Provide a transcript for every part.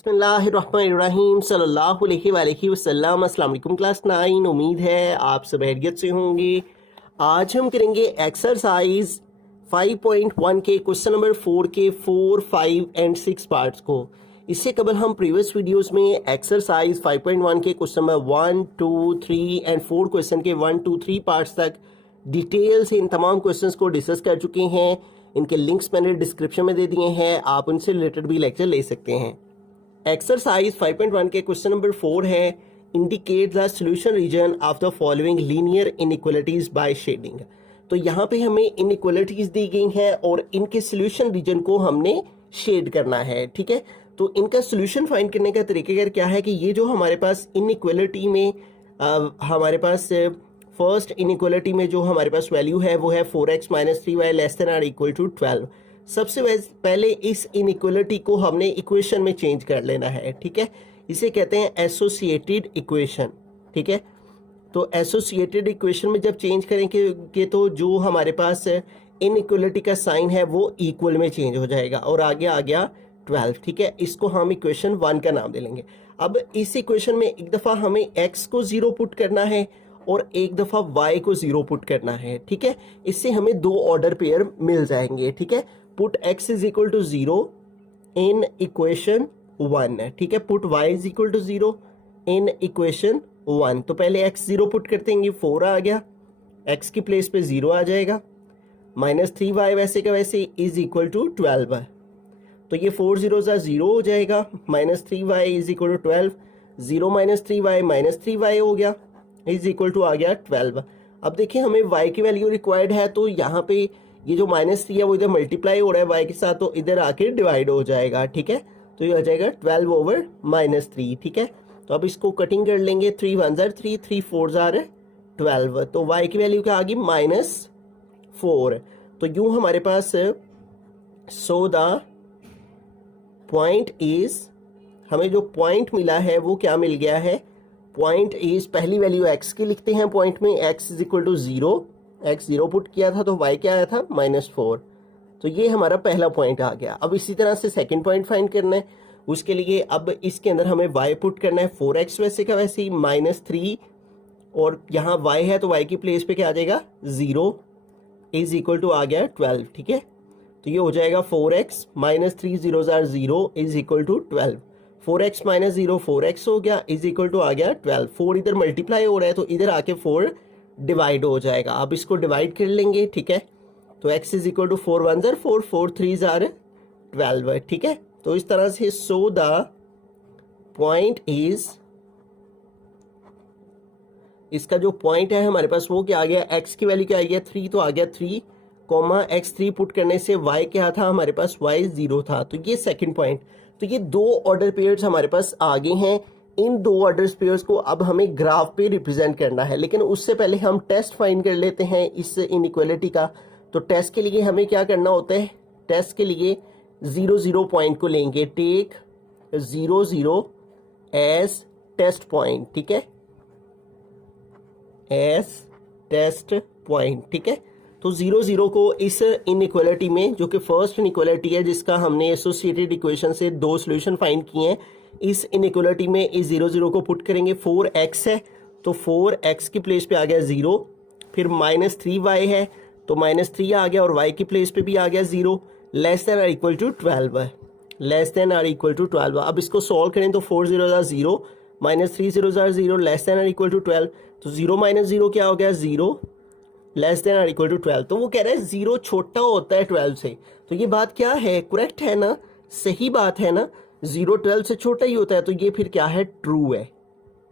बिस्मिल्लाहिर्रहमानिर्रहीम सल्लल्लाहु अलैहि वसल्लम। अस्सलाम वालेकुम क्लास 9। उम्मीद है आप सब खैरियत से होंगे। आज हम करेंगे एक्सरसाइज 5.1 के क्वेश्चन नंबर 4 के 4, 5 एंड 6 पार्ट्स को। इससे कबल हम प्रीवियस वीडियोस में एक्सरसाइज 5.1 के क्वेश्चन नंबर 1, 2, 3 एंड 4 क्वेश्चन के 1, 2, 3 पार्ट्स तक डिटेल से इन तमाम क्वेश्चंस को डिस्कस कर चुके हैं। इनके लिंक्स मैंने डिस्क्रिप्शन में दे दिए हैं, आप उनसे रिलेटेड भी लेक्चर ले सकते हैं। एक्सरसाइज 5.1 के क्वेश्चन नंबर 4 है indicate the solution region of the following linear inequalities by shading. तो यहाँ पे हमें इनइक्वालिटीज दी गई हैं और इनके सॉल्यूशन रीजन को हमने शेड करना है। ठीक है, तो इनका सॉल्यूशन फाइंड करने का तरीका क्या है कि ये जो हमारे पास इनइक्वालिटी में हमारे पास फर्स्ट इनइक्वालिटी में जो हमारे पास वैल्यू है वो है 4x - 3y less than or equal to 12। सबसे पहले इस इनइक्वालिटी को हमने इक्वेशन में चेंज कर लेना है। ठीक है, इसे कहते हैं एसोसिएटेड इक्वेशन। ठीक है, तो एसोसिएटेड इक्वेशन में जब चेंज करेंगे तो जो हमारे पास इनइक्वालिटी का साइन है वो इक्वल में चेंज हो जाएगा और आगे आ गया 12। ठीक है, इसको हम इक्वेशन 1 का नाम दे लेंगे। अब इस इक्वेशन में एक दफ़ा हमें x को 0 पुट करना है और एक दफ़ा y को 0 पुट करना है। ठीक है, इससे हमें दो ऑर्डर पेयर मिल जाएंगे। ठीक है, put x is equal to 0 in equation 1। ठीक है, put y is equal to 0 in equation 1। तो पहले x 0 पुट करते हैं, 4 आ गया, x की प्लेस पे 0 आ जाएगा, -3y वैसे का वैसे इज इक्वल टू 12। तो ये 4 0 0 हो जाएगा, -3y is equal to 12, 0 - 3y -3y हो गया इज इक्वल टू आ गया 12। अब देखिए हमें y की वैल्यू रिक्वायर्ड है, तो यहाँ पे ये जो -3 है वो इधर मल्टीप्लाई हो रहा है y के साथ, तो इधर आके डिवाइड हो जाएगा। ठीक है, तो ये हो जाएगा 12/-3। ठीक है, तो अब इसको कटिंग कर लेंगे, 3 1 3, 3 4 12। तो y की वैल्यू क्या आ गई -4। तो यूं हमारे पास सो द पॉइंट इज, हमें जो पॉइंट मिला है वो क्या मिल गया है, पॉइंट इज पहली वैल्यू x की लिखते हैं पॉइंट में, x is equal to 0, x 0 put किया था तो y क्या आया था -4। तो ये हमारा पहला पॉइंट आ गया। अब इसी तरह से सेकंड पॉइंट फाइंड करना है, उसके लिए अब इसके अंदर हमें y पुट करना है, 4x वैसे का वैसे ही -3 और यहाँ y है तो y की प्लेस पे क्या आ जाएगा 0 इज इक्वल टू आ गया 12। ठीक है, तो ये हो जाएगा 4x -3 0 0 is equal to 12। 4x - 0 4x हो गया इज इक्वल टू आ गया 12। 4 इधर मल्टीप्लाई हो रहा है तो इधर आके 4 डिवाइड हो जाएगा। अब इसको डिवाइड कर लेंगे। ठीक है, तो x इज इक्वल टू 4 1 4, 4 3 12। ठीक है, तो इस तरह से सो द पॉइंट इज, इसका जो पॉइंट है हमारे पास वो क्या आ गया, x की वैल्यू क्या आ गया 3, तो आ गया 3, x 3 पुट करने से y क्या था हमारे पास y 0 था, तो ये सेकंड पॉइंट। तो ये दो ऑर्डर पेयर्स हमारे पास आगे हैं। इन दो ऑर्डर पेयर्स को अब हमें ग्राफ पे रिप्रेजेंट करना है, लेकिन उससे पहले हम टेस्ट फाइंड कर लेते हैं इस इनइक्वालिटी का। तो टेस्ट के लिए हमें क्या करना होता है, टेस्ट के लिए 0 0 पॉइंट को लेंगे, टेक 0 0 एज टेस्ट पॉइंट। ठीक है, एज टेस्ट पॉइंट। ठीक है, तो 0 0 को इस इनइक्वालिटी में, जो कि फर्स्ट इनइक्वालिटी है जिसका हमने एसोसिएटेड इक्वेशन से दो सॉल्यूशन फाइंड किए हैं, इस इनइक्वालिटी में इस 0 0 को पुट करेंगे। 4x है तो 4x की प्लेस पे आ गया 0, फिर -3y है तो -3 आ गया और y की प्लेस पे भी आ गया 0, less than or equal to 12, less than or equal to 12। अब इसको सॉल्व करें तो 4 0 0, -3 0 0, less than or equal to 12। तो 0 - 0 क्या हो गया 0, less than or equal to 12। तो वो कह रहा है 0 छोटा होता है 12 से। तो ये बात क्या है, करेक्ट है ना, सही बात है ना, 0 12 से छोटा ही होता है, तो ये फिर क्या है, ट्रू है।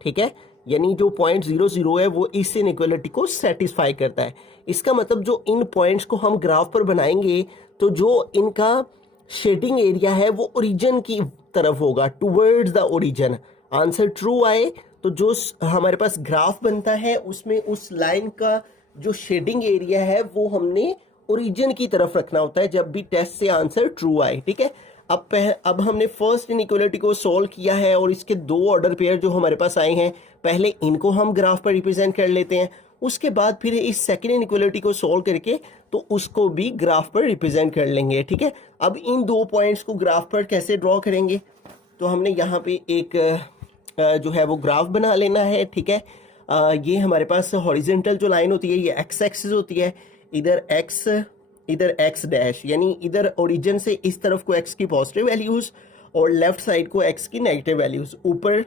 ठीक है, यानी जो पॉइंट 0 0 है वो इस इनइक्वालिटी को सेटिस्फाई करता है। इसका मतलब जो इन पॉइंट्स को हम ग्राफ पर बनाएंगे तो जो इनका शेडिंग एरिया है वो ओरिजिन की तरफ होगा, towards the origin. Answer true आए तो जो हमारे पास ग्राफ बनता है उसमें उस लाइन का जो शेडिंग एरिया है वो हमने ओरिजिन की तरफ रखना होता है जब भी टेस्ट से आंसर ट्रू आए। ठीक है, अब हमने फर्स्ट इनइक्वालिटी को सॉल्व किया है और इसके दो ऑर्डर पेयर जो हमारे पास आए हैं, पहले इनको हम ग्राफ पर रिप्रेजेंट कर लेते हैं, उसके बाद फिर इस सेकंड इनइक्वालिटी को सॉल्व करके तो उसको भी ग्राफ पर रिप्रेजेंट कर लेंगे। ठीक है, अब इन दो पॉइंट्स को ग्राफ पर कैसे ड्रॉ करेंगे, तो हमने यहाँ पे एक जो है वो ग्राफ बना लेना है, ठीक है। ये हमारे पास हॉरिजेंटल जो लाइन होती है ये एक्स एक्सिस होती है, इधर एक्स डैश, यानी इधर ओरिजिन से इस तरफ को एक्स की पॉजिटिव वैल्यूज और लेफ्ट साइड को एक्स की नेगेटिव वैल्यूज। ऊपर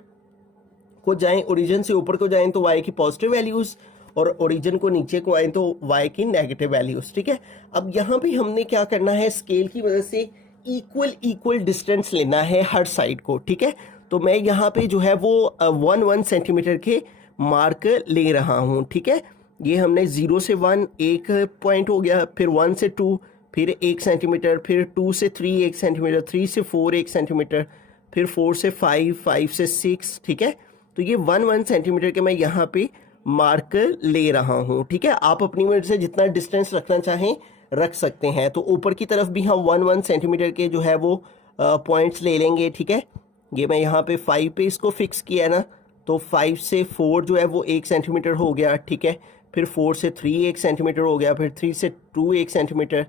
को जाएं, ओरिजिन से ऊपर को जाएं तो वाई की पॉजिटिव वैल्यूज और ओरिजिन को नीचे को आए तो वाई की नेगेटिव वैल्यूज, ठीक है। अब यहाँ पे हमने क्या करना है, स्केल की मदद से इक्वल डिस्टेंस लेना है हर साइड को, ठीक है। तो मैं यहाँ पे जो है वो 1 सेंटीमीटर के मार्क ले रहा हूँ, ठीक है। ये हमने 0 से 1 एक पॉइंट हो गया, फिर 1 से 2 फिर 1 सेंटीमीटर, फिर 2 से 3 1 सेंटीमीटर, 3 से 4 1 सेंटीमीटर, फिर 4 से 5 5 से 6, ठीक है। तो ये 1 सेंटीमीटर के मैं यहाँ पे मार्कर ले रहा हूँ, ठीक है। आप अपनी मर्जी से जितना डिस्टेंस रखना चाहें रख सकते हैं। तो ऊपर की तरफ भी हम 1 सेंटीमीटर के जो है वो पॉइंट्स ले लेंगे, ठीक है। ये मैं यहाँ पे 5 पे इसको फिक्स किया ना, तो 5 से 4 जो है वो 1 सेंटीमीटर हो गया, ठीक है। फिर 4 से 3 1 सेंटीमीटर हो गया, फिर 3 से 2 1 सेंटीमीटर,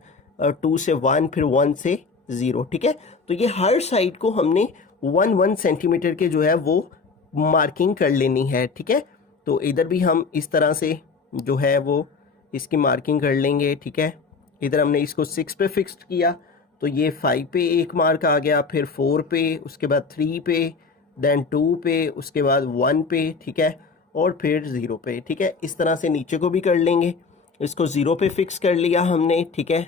2 से 1, फिर 1 से 0, ठीक है। तो ये हर साइड को हमने 1 सेंटीमीटर के जो है वो मार्किंग कर लेनी है, ठीक है। तो इधर भी हम इस तरह से जो है वो इसकी मार्किंग कर लेंगे, ठीक है। इधर हमने इसको 6 पे फिक्स्ड किया तो ये 5 पे एक मार्क आ गया, फिर 4 पे, उसके बाद 3 पे, देन 2 पे, उसके बाद 1 पे, ठीक है, और फिर 0 पे, ठीक है। इस तरह से नीचे को भी कर लेंगे। इसको 0 पे फिक्स कर लिया हमने, ठीक है।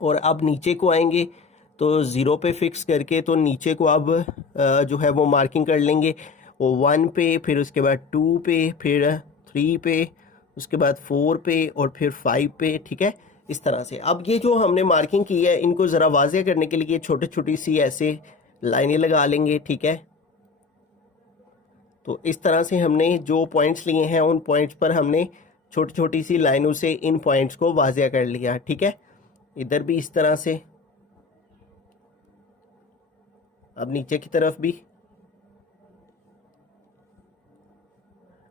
और अब नीचे को आएंगे तो 0 पे फिक्स करके तो नीचे को अब जो है वो मार्किंग कर लेंगे, वो 1 पे, फिर उसके बाद 2 पे, फिर 3 पे, उसके बाद 4 पे और फिर 5 पे, ठीक है। इस तरह से अब ये जो हमने मार्किंग की है इनको ज़रा वाज़ेह करने के लिए छोटी छोटी सी ऐसे लाइनें लगा लेंगे, ठीक है। तो इस तरह से हमने जो पॉइंट्स लिए हैं उन पॉइंट्स पर हमने छोटी छोटी सी लाइनों से इन पॉइंट्स को वाज़ेह कर लिया, ठीक है। इधर भी इस तरह से, अब नीचे की तरफ भी।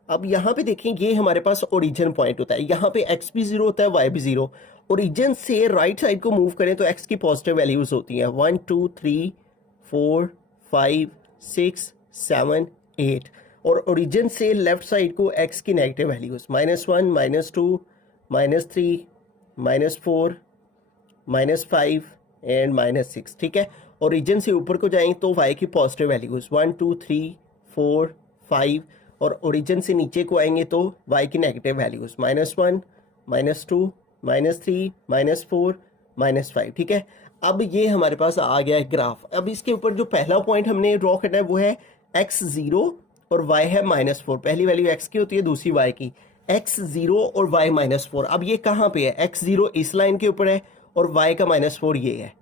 अब यहाँ पे देखें, ये हमारे पास ओरिजिन पॉइंट होता है, यहाँ पे एक्स भी 0 होता है, वाई भी 0। ओरिजिन से राइट साइड को मूव करें तो एक्स की पॉजिटिव वैल्यूज होती हैं 1 2 3 4 5 6 7 8, और ओरिजिन से लेफ्ट साइड को एक्स की नेगेटिव वैल्यूज -1 -2 -3 -4 -5 एंड -6, ठीक है। ओरिजिन से ऊपर को जाएं तो वाई की पॉजिटिव वैल्यूज 1 2 3 4 5, और ओरिजिन से नीचे को आएंगे तो वाई की नेगेटिव वैल्यूज -1 -2 -3 -4 -5, ठीक है। अब ये हमारे पास आ गया है ग्राफ। अब इसके ऊपर जो पहला पॉइंट हमने ड्रॉ करना है वो है x0 और y है -4। पहली वैल्यू x की होती है, दूसरी y की। x0 और y -4, अब ये कहाँ पे है, x0 इस लाइन के ऊपर है और y का -4 ये है,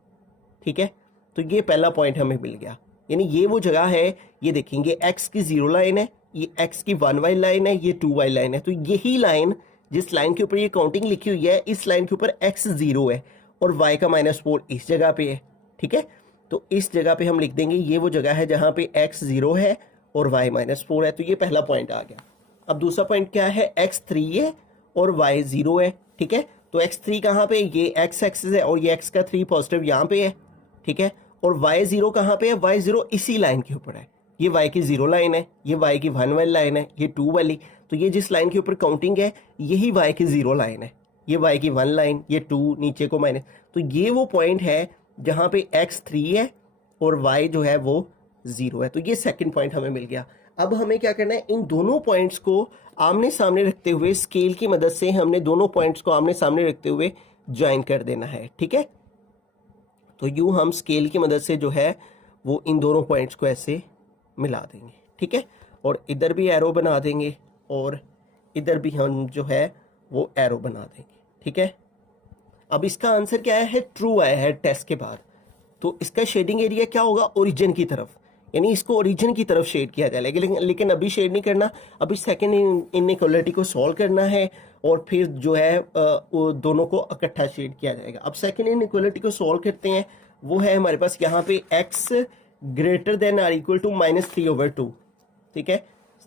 ठीक है। तो ये पहला पॉइंट हमें मिल गया, यानी ये वो जगह है। ये देखेंगे x की 0 लाइन है, ये x की 1y लाइन है, ये 2y लाइन है। तो यही लाइन, जिस लाइन के ऊपर ये काउंटिंग लिखी हुई है, इस लाइन के ऊपर x0 है और y का -4 इस जगह पे है, ठीक है। तो इस जगह पे हम लिख देंगे ये वो जगह है जहाँ पे x0 है और y -4 है। तो ये पहला पॉइंट आ गया। अब दूसरा पॉइंट क्या है, x3 है और y 0 है, ठीक है। तो x3 कहाँ पे, ये x एक्सिस है और ये x का 3 पॉजिटिव यहाँ पे है, ठीक है। और y0 कहाँ पे है, y0 इसी लाइन के ऊपर है। ये y की 0 लाइन है, ये y की 1 वाली लाइन है, ये 2 वाली। तो ये जिस लाइन के ऊपर काउंटिंग है यही y की 0 लाइन है, ये y की 1 लाइन, ये 2, नीचे को माइनस। तो ये वो पॉइंट है जहाँ पे x3 है और y जो है वो 0 है। तो ये सेकंड पॉइंट हमें मिल गया। अब हमें क्या करना है, इन दोनों पॉइंट्स को आमने सामने रखते हुए, स्केल की मदद से हमने दोनों पॉइंट्स को आमने सामने रखते हुए ज्वाइन कर देना है, ठीक है। तो यूँ हम स्केल की मदद से जो है वो इन दोनों पॉइंट्स को ऐसे मिला देंगे, ठीक है। और इधर भी एरो बना देंगे और इधर भी हम जो है वो एरो बना देंगे, ठीक है। अब इसका आंसर क्या है, ट्रू आया है टेस्ट के बाद। तो इसका शेडिंग एरिया क्या होगा, ओरिजिन की तरफ, यानी इसको ओरिजिन की तरफ शेड किया जाएगा। लेकिन अभी शेड नहीं करना, अभी सेकेंड इनइक्वालिटी को सॉल्व करना है और फिर जो है वो दोनों को इकट्ठा शेड किया जाएगा। अब सेकेंड इनइक्वालिटी को सॉल्व करते हैं, वो है हमारे पास यहाँ पे x greater than or equal to -3/2, ठीक है।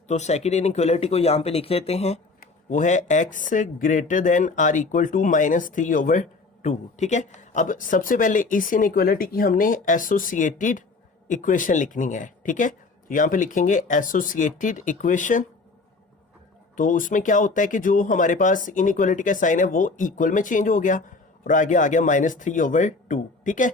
तो सेकेंड इनइक्वालिटी को यहाँ पे लिख लेते हैं, वो है x greater than or equal to -3/2, ठीक है। अब सबसे पहले इस इनइक्वालिटी की हमने एसोसिएटेड इक्वेशन लिखनी है, ठीक है। तो यहाँ पे लिखेंगे एसोसिएटेड इक्वेशन। तो उसमें क्या होता है कि जो हमारे पास इनइक्वालिटी का साइन है वो इक्वल में चेंज हो गया और आगे आ गया -3/2, ठीक है।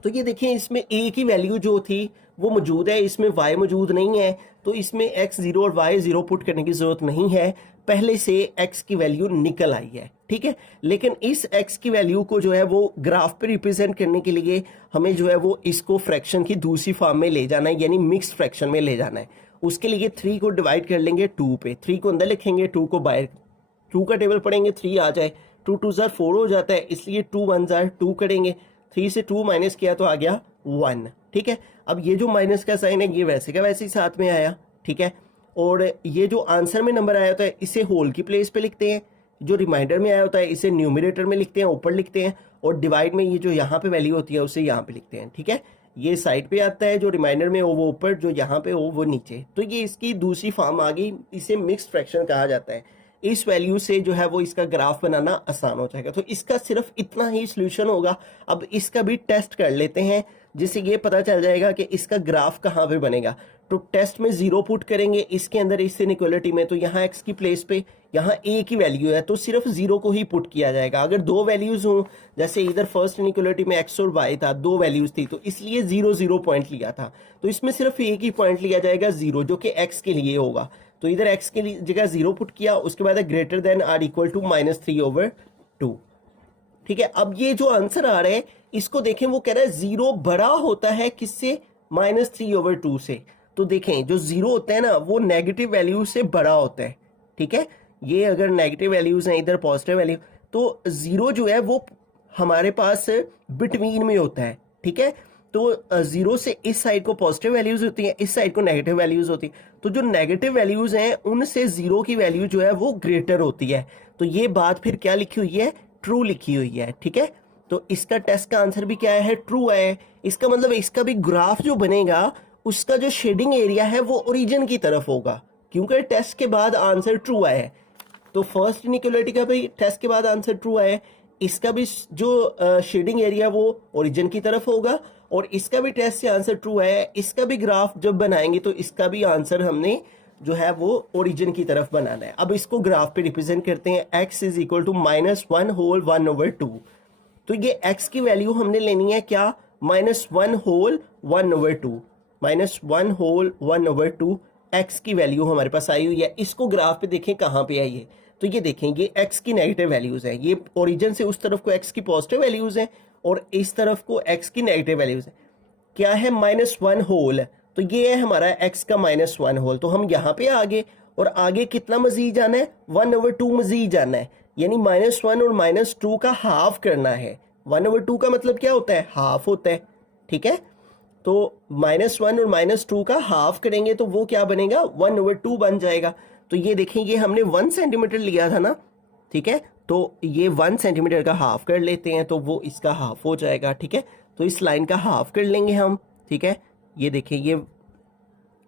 तो ये देखिए इसमें a की वैल्यू जो थी वो मौजूद है, इसमें y मौजूद नहीं है, तो इसमें x 0 और y 0 पुट करने की जरूरत नहीं है, पहले से x की वैल्यू निकल आई है, ठीक है। लेकिन इस x की वैल्यू को जो है वो ग्राफ पे रिप्रेजेंट करने के लिए हमें जो है वो इसको फ्रैक्शन की दूसरी फॉर्म में ले जाना है, यानी मिक्स्ड फ्रैक्शन में ले जाना है। उसके लिए 3 को डिवाइड कर लेंगे 2 पे, 3 को अंदर लिखेंगे, 2 को बाहर, 2 का टेबल पढ़ेंगे 3 आ जाए, 2 2 जार 4 हो जाता है, इसलिए 2 1 जार 2 करेंगे, 3 से 2 माइनस किया तो आ गया 1, ठीक है। अब ये जो माइनस का साइन है ये वैसे का वैसे ही साथ में आया, ठीक है। और ये जो आंसर में नंबर आया होता है इसे होल की प्लेस पे लिखते हैं, जो रिमाइंडर में आया होता है इसे न्यूमरेटर में लिखते हैं, ऊपर लिखते हैं, और डिवाइड में ये जो यहाँ पे वैल्यू होती है उसे यहाँ पे लिखते हैं, ठीक है। ये साइड पे आता है, जो रिमाइंडर में हो वो ऊपर, जो यहाँ पे हो वो नीचे। तो ये इसकी दूसरी फॉर्म आ गई, इसे मिक्स्ड फ्रैक्शन कहा जाता है। इस वैल्यू से जो है वो इसका ग्राफ बनाना आसान हो जाएगा। तो इसका सिर्फ इतना ही सॉल्यूशन होगा। अब इसका भी टेस्ट कर लेते हैं जिससे ये पता चल जाएगा कि इसका ग्राफ कहाँ पे बनेगा। तो टेस्ट में 0 पुट करेंगे इसके अंदर, इस इनइक्वालिटी में, तो यहाँ x की प्लेस पे यहाँ a की वैल्यू है तो सिर्फ 0 को ही पुट किया जाएगा। अगर 2 वैल्यूज हों, जैसे इधर फर्स्ट इनइक्वालिटी में x और y था, 2 वैल्यूज थी, तो इसलिए 0 0 पॉइंट लिया था, तो इसमें सिर्फ एक ही पॉइंट लिया जाएगा 0, जो कि x के लिए होगा। तो इधर x के लिए जगह 0 पुट किया, उसके बाद greater than or equal to -3/2, ठीक है। अब ये जो आंसर आ रहा है इसको देखें, वो कह रहा है 0 बड़ा होता है किससे, -3/2 से। तो देखें जो 0 होता है ना वो नेगेटिव वैल्यू से बड़ा होता है, ठीक है। ये अगर नेगेटिव वैल्यूज हैं, इधर पॉजिटिव वैल्यू, तो 0 जो है वो हमारे पास बिटवीन में होता है, ठीक है। तो 0 से इस साइड को पॉजिटिव वैल्यूज होती हैं, इस साइड को नेगेटिव वैल्यूज होती हैं। तो जो नेगेटिव वैल्यूज हैं उनसे 0 की वैल्यू जो है वो ग्रेटर होती है। तो ये बात फिर क्या लिखी हुई है, ट्रू लिखी हुई है, ठीक है। तो इसका टेस्ट का आंसर भी क्या है, ट्रू है। इसका मतलब इसका भी ग्राफ जो बनेगा उसका जो शेडिंग एरिया है वो ओरिजिन की तरफ होगा, क्योंकि टेस्ट के बाद आंसर ट्रू आया है। तो फर्स्ट इनइक्वालिटी का भी टेस्ट के बाद आंसर ट्रू आया है, इसका भी जो शेडिंग एरिया वो ओरिजिन की तरफ होगा, और इसका भी टेस्ट से आंसर ट्रू है। इसका भी ग्राफ जब बनाएंगे तो इसका भी आंसर हमने जो है वो ओरिजिन की तरफ बनाना है। अब इसको ग्राफ पे रिप्रेजेंट करते हैं, x is equal to -1 whole 1/2। तो ये x की वैल्यू हमने लेनी है क्या, -1 होल 1/2, -1 होल 1/2 x की वैल्यू हमारे पास आई हुई है। इसको ग्राफ पे देखें कहाँ पे आई है, तो ये देखें ये x की नेगेटिव वैल्यूज है, ये ओरिजिन से उस तरफ को x की पॉजिटिव वैल्यूज है और इस तरफ को x की नेगेटिव वैल्यूज है। क्या है, -1 होल, तो ये है हमारा x का -1 होल। तो हम यहाँ पे आगे, और आगे कितना मजीद जाना है, 1/2 मजीद जाना है, यानी -1 और -2 का हाफ करना है। 1/2 का मतलब क्या होता है, हाफ होता है, ठीक है। तो -1 और -2 का हाफ करेंगे तो वो क्या बनेगा, 1/2 बन जाएगा। तो ये देखें ये हमने 1 सेंटीमीटर लिया था ना, ठीक है। तो ये 1 सेंटीमीटर का हाफ कर लेते हैं तो वो इसका हाफ हो जाएगा, ठीक है। तो इस लाइन का हाफ कर लेंगे हम, ठीक है। ये देखें ये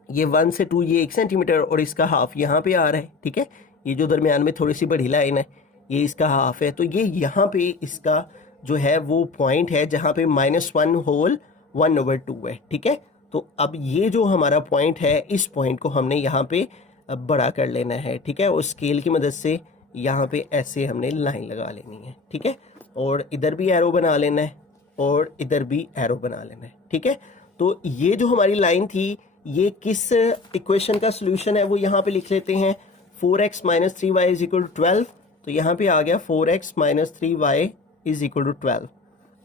1 से 2 ये 1 सेंटीमीटर और इसका हाफ यहाँ पे आ रहा है, ठीक है। ये जो दरमियान में थोड़ी सी बड़ी लाइन है ये इसका हाफ है। तो ये यहाँ पे इसका जो है वो पॉइंट है जहाँ पे -1 होल 1/2 है, ठीक है। तो अब ये जो हमारा पॉइंट है इस पॉइंट को हमने यहाँ पे बड़ा कर लेना है, ठीक है। और स्केल की मदद से यहाँ पे ऐसे हमने लाइन लगा लेनी है, ठीक है। और इधर भी एरो बना लेना है और इधर भी एरो बना लेना है, ठीक है। तो ये जो हमारी लाइन थी ये किस इक्वेशन का सोल्यूशन है वो यहाँ पे लिख लेते हैं, 4x - 3y = 12। तो यहाँ पे आ गया 4x - 3y = 12।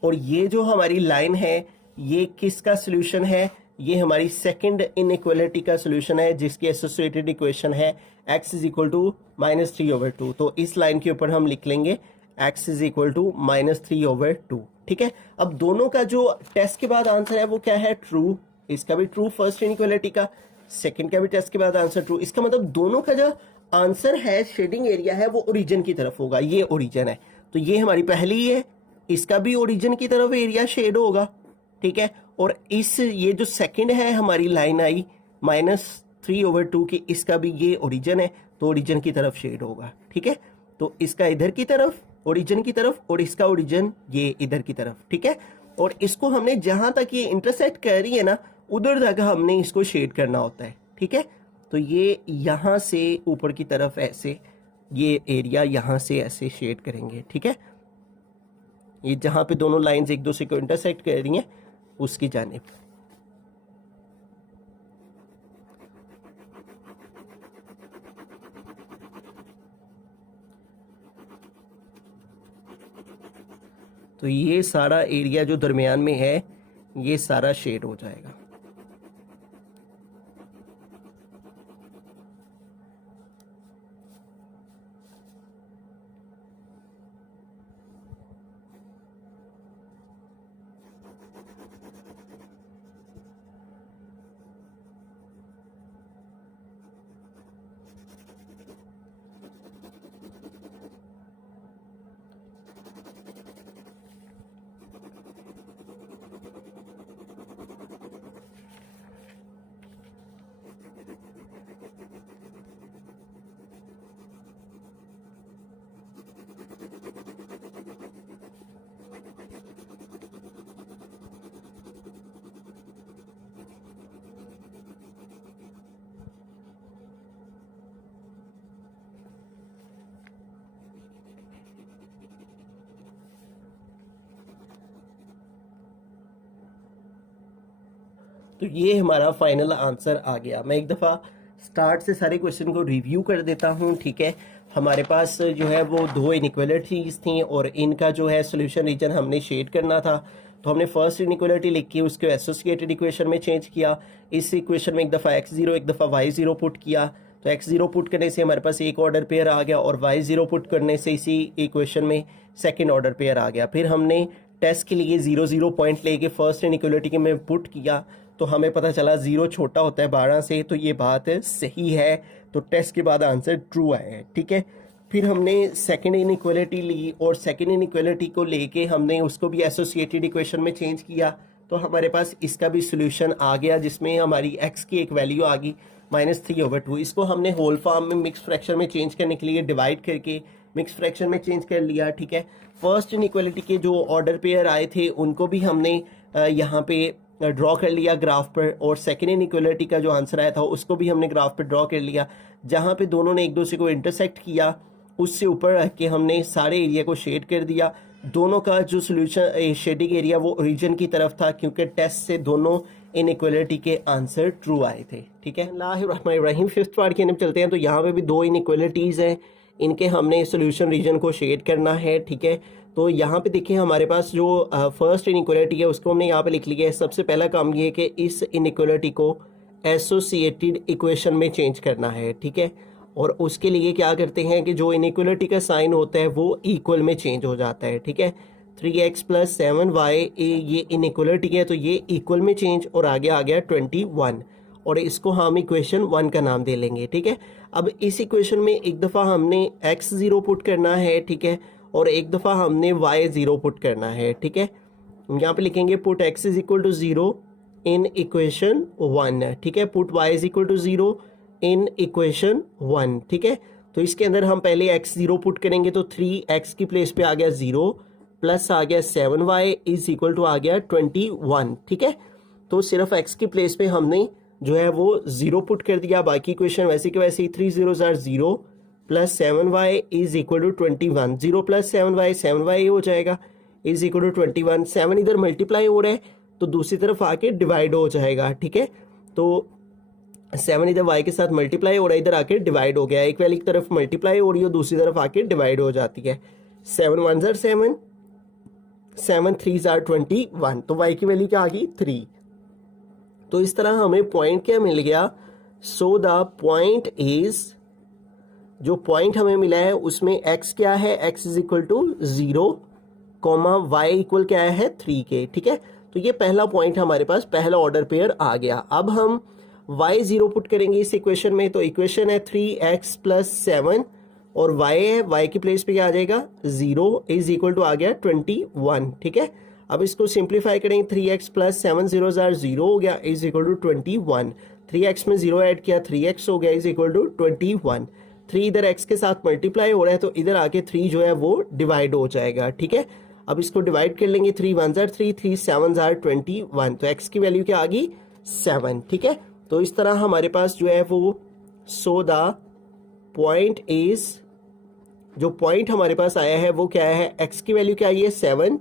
और ये जो हमारी लाइन है ये किसका सोल्यूशन है, ये हमारी सेकंड इनइक्वालिटी का सोल्यूशन है जिसकी एसोसिएटेड इक्वेशन है x = -3/2। तो इस लाइन के ऊपर हम लिख लेंगे x = -3/2, ठीक है। अब दोनों का जो टेस्ट के बाद आंसर है वो क्या है, ट्रू। इसका भी ट्रू फर्स्ट इनइक्वालिटी का, सेकंड का भी टेस्ट के बाद आंसर ट्रू। इसका मतलब दोनों का जो आंसर है, शेडिंग एरिया है, वो ओरिजिन की तरफ होगा। ये ओरिजिन है तो ये हमारी पहली है, इसका भी ओरिजिन की तरफ एरिया शेड होगा, ठीक है। और इस ये जो सेकंड है हमारी लाइन आई -3/2 की, इसका भी ये ओरिजिन है तो ओरिजिन की तरफ शेड होगा, ठीक है। तो इसका इधर की तरफ ओरिजिन की तरफ और इसका ओरिजिन ये इधर की तरफ, ठीक है। और इसको हमने जहां तक ये इंटरसेक्ट कर रही है ना उधर तक हमने इसको शेड करना होता है, ठीक है। तो ये यहाँ से ऊपर की तरफ ऐसे ये एरिया यहाँ से ऐसे शेड करेंगे, ठीक है। ये जहाँ पे दोनों लाइंस एक दूसरे को इंटरसेक्ट कर रही हैं उसकी जानिब। तो ये सारा एरिया जो दरमियान में है ये सारा शेड हो जाएगा। तो ये हमारा फाइनल आंसर आ गया। मैं एक दफ़ा स्टार्ट से सारे क्वेश्चन को रिव्यू कर देता हूँ, ठीक है। हमारे पास जो है वो दो इनइक्वालिटीज़ थी और इनका जो है सोल्यूशन रीजन हमने शेड करना था। तो हमने फर्स्ट इनइक्वालिटी लिख के उसको एसोसिएटेड इक्वेशन में चेंज किया। इस इक्वेशन में एक दफ़ा x0 एक दफ़ा y0 पुट किया। तो x0 पुट करने से हमारे पास एक ऑर्डर पेयर आ गया और y0 पुट करने से इसी इक्वेशन में सेकेंड ऑर्डर पेयर आ गया। फिर हमने टेस्ट के लिए 0 पॉइंट लेके फर्स्ट इनइक्वालिटी के में पुट किया तो हमें पता चला 0 छोटा होता है 12 से, तो ये बात सही है। तो टेस्ट के बाद आंसर ट्रू आया है, ठीक है। फिर हमने सेकंड इनइक्वालिटी ली और सेकंड इनइक्वालिटी को लेके हमने उसको भी एसोसिएटेड इक्वेशन में चेंज किया। तो हमारे पास इसका भी सोल्यूशन आ गया जिसमें हमारी x की एक वैल्यू आ गई -3/2। इसको हमने होल फॉर्म में मिक्स फ्रैक्शन में चेंज करने के लिए डिवाइड करके मिक्स फ्रैक्शन में चेंज कर लिया, ठीक है। फर्स्ट इनइक्वालिटी के जो ऑर्डर पेयर आए थे उनको भी हमने यहाँ पे ड्रॉ कर लिया ग्राफ पर, और सेकेंड इनइक्वालिटी का जो आंसर आया था उसको भी हमने ग्राफ पर ड्रॉ कर लिया। जहाँ पे दोनों ने एक दूसरे को इंटरसेक्ट किया उससे ऊपर रख के हमने सारे एरिया को शेड कर दिया। दोनों का जो सोल्यूशन शेडिंग एरिया वो ओरिजिन की तरफ था क्योंकि टेस्ट से दोनों इनइक्वालिटी के आंसर ट्रू आए थे, ठीक है। बिस्मिल्लाहिर्रहमानिर्रहीम, फिफ्थ पार्ट की तरफ चलते हैं। तो यहाँ पे भी दो इनइक्वालिटीज़ हैं, इनके हमने सोल्यूशन रीजन को शेड करना है, ठीक है। तो यहाँ पे देखिए हमारे पास जो फर्स्ट इनइक्वालिटी है उसको हमने यहाँ पे लिख लिया है। सबसे पहला काम ये है कि इस इनइक्वालिटी को एसोसिएटेड इक्वेशन में चेंज करना है, ठीक है। और उसके लिए क्या करते हैं कि जो इनइक्वालिटी का साइन होता है वो इक्वल में चेंज हो जाता है, ठीक है। 3x + 7y ये इनइक्वालिटी है तो ये इक्वल में चेंज और आगे आ गया 21 और इसको हम इक्वेशन 1 का नाम दे लेंगे, ठीक है। अब इस इक्वेशन में एक दफ़ा हमने x0 पुट करना है, ठीक है, और एक दफ़ा हमने y0 पुट करना है, ठीक है। यहाँ पे लिखेंगे पुट x = 0 इन इक्वेशन 1, ठीक है। पुट y = 0 इन इक्वेशन 1, ठीक है। तो इसके अंदर हम पहले x0 पुट करेंगे तो 3x की प्लेस पे आ गया 0 प्लस आ गया 7y = आ गया 21, ठीक है। तो सिर्फ x की प्लेस पे हमने जो है वो 0 पुट कर दिया, बाकी इक्वेशन वैसे के वैसे ही 3 0s are 0 plus 7y = 21। 0 plus 7y हो जाएगा = 21। 7 इधर मल्टीप्लाई हो रहा है तो दूसरी तरफ आके डिवाइड हो जाएगा, ठीक है। तो 7 इधर y के साथ मल्टीप्लाई हो रहा है, इधर आके डिवाइड हो गया। एक वाली की तरफ मल्टीप्लाई हो रही है दूसरी तरफ आके डिवाइड हो जाती है। 7 1s are 7, 7 3s are 21। तो y की वैल्यू क्या आ गई 3। तो इस तरह हमें पॉइंट क्या मिल गया। सो द पॉइंट इज, जो पॉइंट हमें मिला है उसमें x क्या है, x = 0, y = क्या है 3 के, ठीक है। तो ये पहला पॉइंट हमारे पास पहला ऑर्डर पेयर आ गया। अब हम y0 पुट करेंगे इस इक्वेशन में। तो इक्वेशन है 3x + 7 और y है, y की प्लेस पे क्या आ जाएगा 0 = आ गया 21, ठीक है। अब इसको सिंप्लीफाई करेंगे 3x + 7 0s are 0 हो गया = 21। 3x में 0 ऐड किया 3x हो गया = 21। 3 इधर x के साथ मल्टीप्लाई हो रहा है तो इधर आके 3 जो है वो डिवाइड हो जाएगा, ठीक है। अब इसको डिवाइड कर लेंगे, 3 1 जार 3, 3 7 जार 21, तो x की वैल्यू क्या आ गई 7, ठीक है। तो इस तरह हमारे पास जो है वो सो द पॉइंट इज, जो पॉइंट हमारे पास आया है वो क्या है, x की वैल्यू क्या आई है 7,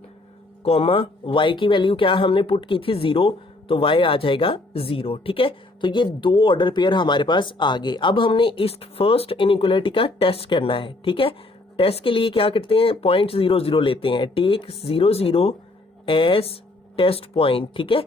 y की वैल्यू क्या हमने पुट की थी 0, तो y आ जाएगा 0, ठीक है। तो ये दो ऑर्डर पेयर हमारे पास आ गए। अब हमने इस फर्स्ट इनइक्वालिटी का टेस्ट करना है, ठीक है। टेस्ट के लिए क्या करते हैं, पॉइंट 0 0 लेते हैं, टेक 0 0 एज टेस्ट पॉइंट, ठीक है।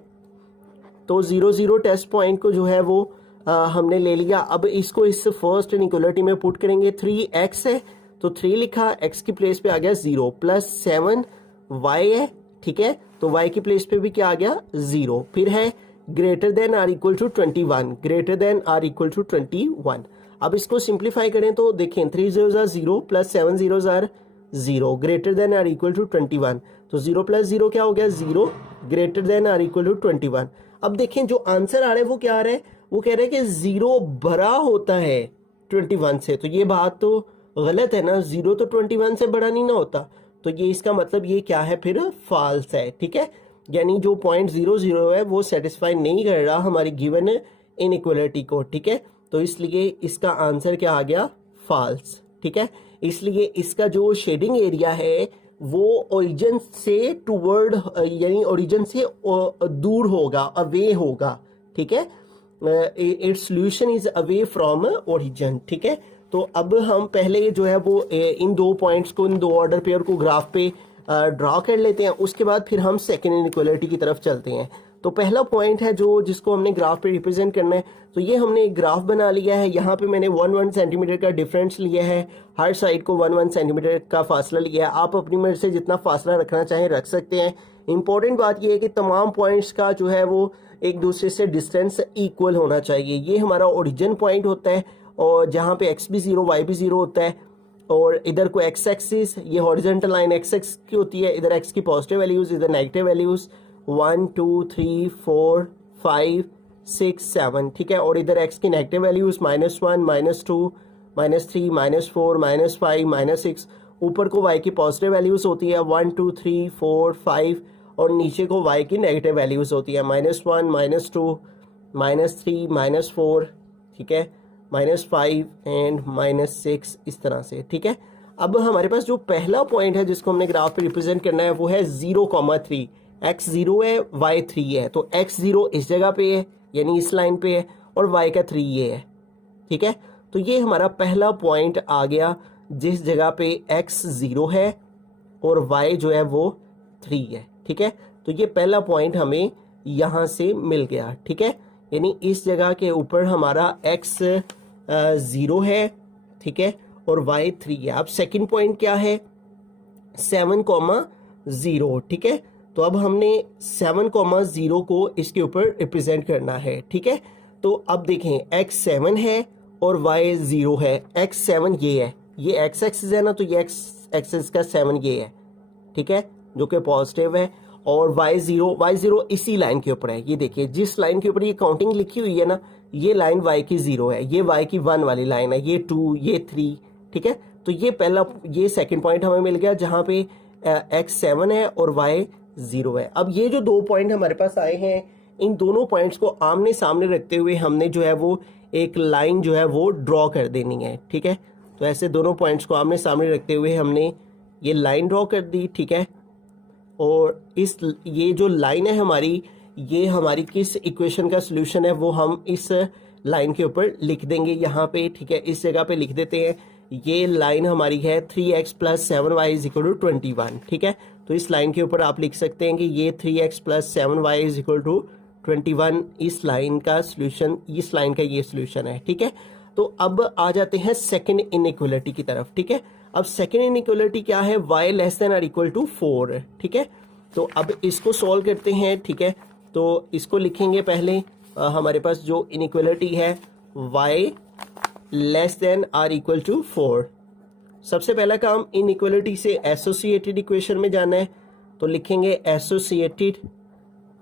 तो 0 0 टेस्ट पॉइंट को जो है वो हमने ले लिया। अब इसको इस फर्स्ट इनइक्वालिटी में पुट करेंगे, 3x है तो 3 लिखा, x की प्लेस पे आ गया 0, प्लस 7y है, ठीक है। तो y की प्लेस पे भी क्या आ गया 0, फिर है greater than or equal to 21, greater than or equal to 21। अब इसको सिंप्लीफाई करें तो देखें 3 0 0 plus 7 0 0, greater than or equal to 21, तो 0 प्लस 0 क्या हो गया 0, greater than or equal to 21। अब देखें जो आंसर आ रहा है वो क्या आ रहा है, वो कह रहा है कि 0 बड़ा होता है 21 से, तो ये बात तो गलत है ना, 0 तो 21 से बड़ा नहीं ना होता, तो ये इसका मतलब ये क्या है फिर फॉल्स है, ठीक है। यानी जो पॉइंट 0 0 है वो सेटिस्फाई नहीं कर रहा हमारी गिवन इनइक्वालिटी को, ठीक है। तो इसलिए इसका आंसर क्या आ गया फॉल्स, ठीक है। इसलिए इसका जो शेडिंग एरिया है वो ओरिजिन से टूवर्ड, यानी ओरिजिन से दूर होगा, अवे होगा, ठीक है। It's solution is away from origin, ठीक है। तो अब हम पहले जो है वो इन दो पॉइंट्स को, इन दो ऑर्डर पेयर को ग्राफ पे ड्रॉ कर लेते हैं, उसके बाद फिर हम सेकेंड इनइक्वालिटी की तरफ चलते हैं। तो पहला पॉइंट है जो जिसको हमने ग्राफ पे रिप्रेजेंट करना है, तो ये हमने एक ग्राफ बना लिया है। यहाँ पे मैंने 1 सेंटीमीटर का डिफरेंस लिया है, हर साइड को 1 सेंटीमीटर का फासला लिया है। आप अपनी मर्जी से जितना फासला रखना चाहें रख सकते हैं। इंपॉर्टेंट बात यह है कि तमाम पॉइंट्स का जो है वो एक दूसरे से डिस्टेंस इक्वल होना चाहिए। ये हमारा ओरिजिन पॉइंट होता है, और जहाँ पे x भी 0 y भी 0 होता है, और इधर को x एक्सिस, ये हॉरिजॉन्टल लाइन x एक्सिस की होती है, इधर x की पॉजिटिव वैल्यूज, इधर नेगेटिव वैल्यूज 1 2 3 4 5 6 7, ठीक है। और इधर x की नेगेटिव वैल्यूज -1 -2 -3 -4 -5 -6, ऊपर को y की पॉजिटिव वैल्यूज होती है 1 2 3 4 5, और नीचे को y की नेगेटिव वैल्यूज होती है -1 -2 -3 -4, ठीक है, -5 एंड -6, इस तरह से, ठीक है। अब हमारे पास जो पहला पॉइंट है जिसको हमने ग्राफ पे रिप्रेजेंट करना है वो है 0,3, x 0 है y 3 है, तो x 0 इस जगह पे है यानी इस लाइन पे है, और y का 3 ये है, ठीक है। तो ये हमारा पहला पॉइंट आ गया जिस जगह पे x 0 है और y जो है वो 3 है, ठीक है। तो ये पहला पॉइंट हमें यहाँ से मिल गया, ठीक है। यानी इस जगह के ऊपर हमारा x 0 है, ठीक है, और y 3 है। अब सेकंड पॉइंट क्या है 7,0, ठीक है। तो अब हमने 7,0 को इसके ऊपर रिप्रेजेंट करना है, ठीक है। तो अब देखें x 7 है और y 0 है, x 7 ये है, ये x एक्सिस है ना, तो ये x एक्सिस का 7 ये है, ठीक है, जो कि पॉजिटिव है, और y0 इसी लाइन के ऊपर है। ये देखिए जिस लाइन के ऊपर ये काउंटिंग लिखी हुई है ना, ये लाइन y की 0 है, ये y की 1 वाली लाइन है, ये 2 ये 3, ठीक है। तो ये सेकंड पॉइंट हमें मिल गया जहां पे x 7 है और y 0 है। अब ये जो दो पॉइंट हमारे पास आए हैं, इन दोनों पॉइंट्स को आमने सामने रखते हुए हमने जो है वो एक लाइन जो है वो ड्रॉ कर देनी है, ठीक है। तो ऐसे दोनों पॉइंट्स को आमने सामने रखते हुए हमने ये लाइन ड्रॉ कर दी, ठीक है। और ये जो लाइन है हमारी, ये हमारी किस इक्वेशन का सॉल्यूशन है वो हम इस लाइन के ऊपर लिख देंगे यहाँ पे, ठीक है। इस जगह पे लिख देते हैं, ये लाइन हमारी है 3x + 7y = 21, ठीक है। तो इस लाइन के ऊपर आप लिख सकते हैं कि ये 3x + 7y = 21 इस लाइन का सॉल्यूशन, इस लाइन का ये सॉल्यूशन है, ठीक है। तो अब आ जाते हैं सेकंड इनइक्वालिटी की तरफ, ठीक है। अब सेकंड इनइक्वालिटी क्या है, y < 4, ठीक है। तो अब इसको सॉल्व करते हैं, ठीक है। तो इसको लिखेंगे पहले, हमारे पास जो इनइक्वालिटी है y < 4। सबसे पहला काम इनइक्वालिटी से एसोसिएटेड इक्वेशन में जाना है, तो लिखेंगे एसोसिएटेड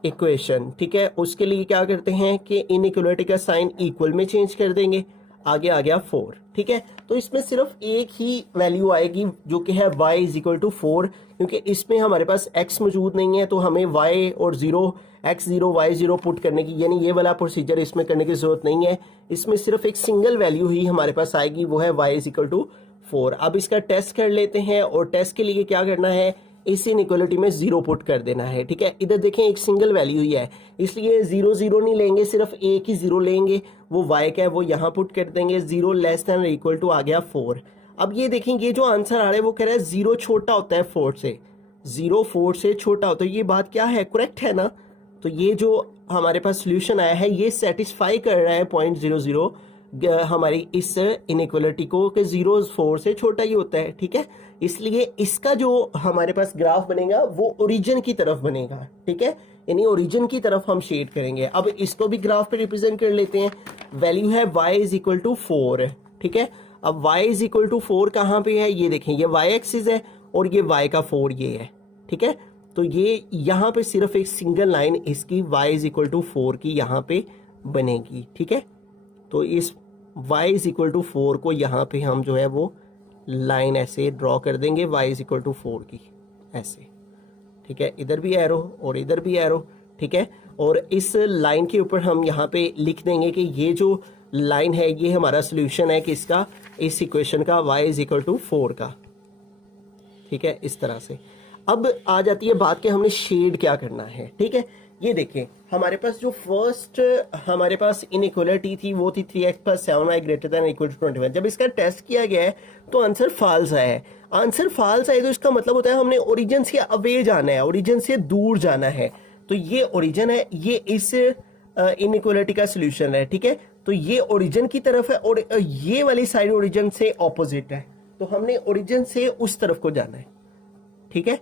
इक्वेशन, ठीक है। उसके लिए क्या करते हैं कि इनइक्वालिटी का साइन इक्वल में चेंज कर देंगे। आगे आ गया 4, ठीक है। तो इसमें सिर्फ एक ही वैल्यू आएगी जो कि है y इज इक्वल टू 4, क्योंकि इसमें हमारे पास x मौजूद नहीं है, तो हमें y और 0 x0 y0 पुट करने की, यानी ये वाला प्रोसीजर इसमें करने की ज़रूरत नहीं है। इसमें सिर्फ एक सिंगल वैल्यू ही हमारे पास आएगी, वो है y इज इक्वल टू 4। अब इसका टेस्ट कर लेते हैं, और टेस्ट के लिए क्या करना है, इस इनइक्वालिटी में 0 पुट कर देना है, ठीक है। इधर देखें एक सिंगल वैल्यू ही है, इसलिए 0 0 नहीं लेंगे, सिर्फ एक ही 0 लेंगे, वो y का है, वो यहाँ पुट कर देंगे। 0 लेस देन इक्वल टू आ गया 4। अब ये देखेंगे जो आंसर आ रहा है वो कह रहा है 0 छोटा होता है 4 से, 0 4 से छोटा होता है। ये बात क्या है, करेक्ट है ना। तो ये जो हमारे पास सोल्यूशन आया है ये सेटिस्फाई कर रहा है 0.00 हमारी इस इनइक्वालिटी को, कि 0 4 से छोटा ही होता है, ठीक है। इसलिए इसका जो हमारे पास ग्राफ बनेगा वो ओरिजिन की तरफ बनेगा, ठीक है, यानी ओरिजिन की तरफ हम शेड करेंगे। अब इसको भी ग्राफ पे रिप्रेजेंट कर लेते हैं। वैल्यू है y इज इक्वल टू 4, ठीक है। अब y इज इक्वल टू 4 कहाँ पे है, ये देखें, ये y एक्सिस है और ये y का 4 ये है, ठीक है। तो ये यहाँ पे सिर्फ एक सिंगल लाइन इसकी y इज इक्वल टू 4 की यहाँ पे बनेगी, ठीक है। तो इस y इज इक्वल टू 4 को यहाँ पे हम जो है वो लाइन ऐसे ड्रॉ कर देंगे, y इज इक्वल टू 4 की ऐसे, ठीक है। इधर भी एरो और इधर भी एरो, ठीक है। और इस लाइन के ऊपर हम यहाँ पे लिख देंगे कि ये जो लाइन है ये हमारा सोल्यूशन है किसका, इस इक्वेशन का, y इज इक्वल टू 4 का, ठीक है, इस तरह से। अब आ जाती है बात कि हमने शेड क्या करना है, ठीक है। ये देखें हमारे पास जो फर्स्ट हमारे पास इनइक्वालिटी थी वो थी 3x plus 7y greater than equal to 21। जब इसका टेस्ट किया गया है तो आंसर फॉल्स आया है। आंसर फॉल्स आए तो इसका मतलब होता है हमने ओरिजिन से अवे जाना है, ओरिजिन से दूर जाना है। तो ये ओरिजिन है, ये इस इनइक्वालिटी का सोल्यूशन है, ठीक है। तो ये ओरिजिन की तरफ है और ये वाली साइड ओरिजिन से ऑपोजिट है, तो हमने ओरिजिन से उस तरफ को जाना है, ठीक है।